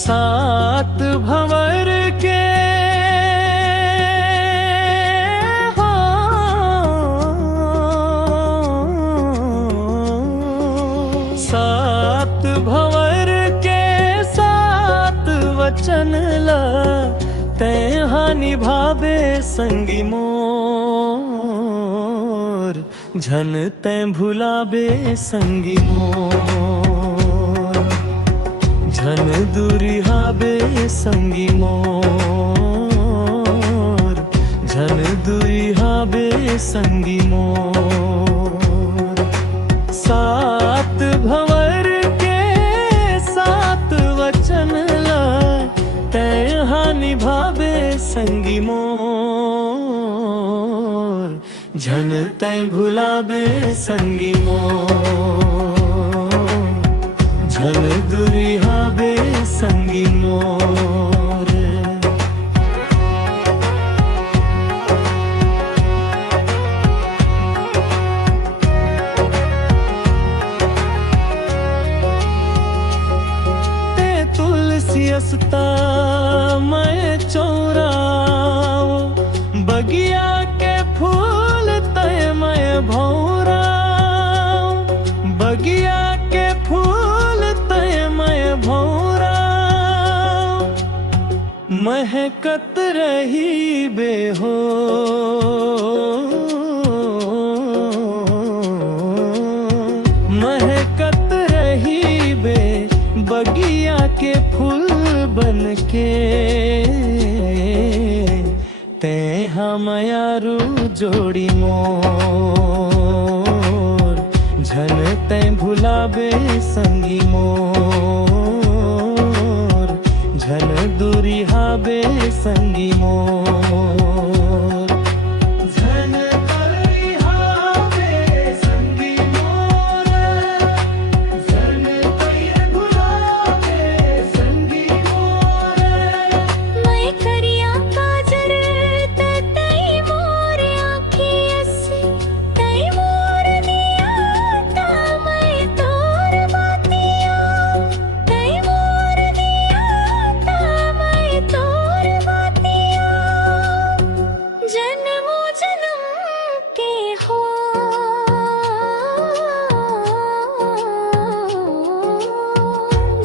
सात भंवर के हो सात भंवर के सात वचन ला तैहा निभावे संगी मोर झन तै भुलाबे संगी मोर झन दुरिहाबे संगी मोर झन दुरिहाबे संगी मोर सात भंवर के सात वचन ला तैहा निभाबे संगी मोर झन तै भुलाबे संगी मोर झन दुरिहाबे संगी मोर। ते तुलसी असता मैं चौराओ बगिया के फूल तय मैं भौराओ बगिया के फूल तय मैं भौराओ महकत रही बेहो महकत रही बे बगिया के फूल बन के ते हमयारू जोड़ी मोर झन तै भुलाबे संगी मोर झन दुरिहाबे संगी मोर झन दुरिहाबे संगी मोर झन तै भुलाबे संगी मोर। मैं करिया काजर तई मोर आँखियस तई मोर दिया ता मैं तोर बातिया तई मोर दिया ता मैं तोर बातिया जन्मो जन्म के हो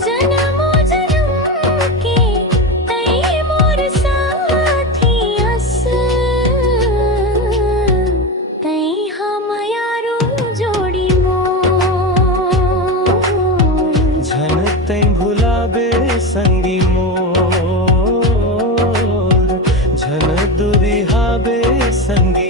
जन्मो जन्म के तई मोर साथियस तई हमयारू जोड़ी मोर झन तै भुलाबे संगी मोर झन दुरिहाबे संगी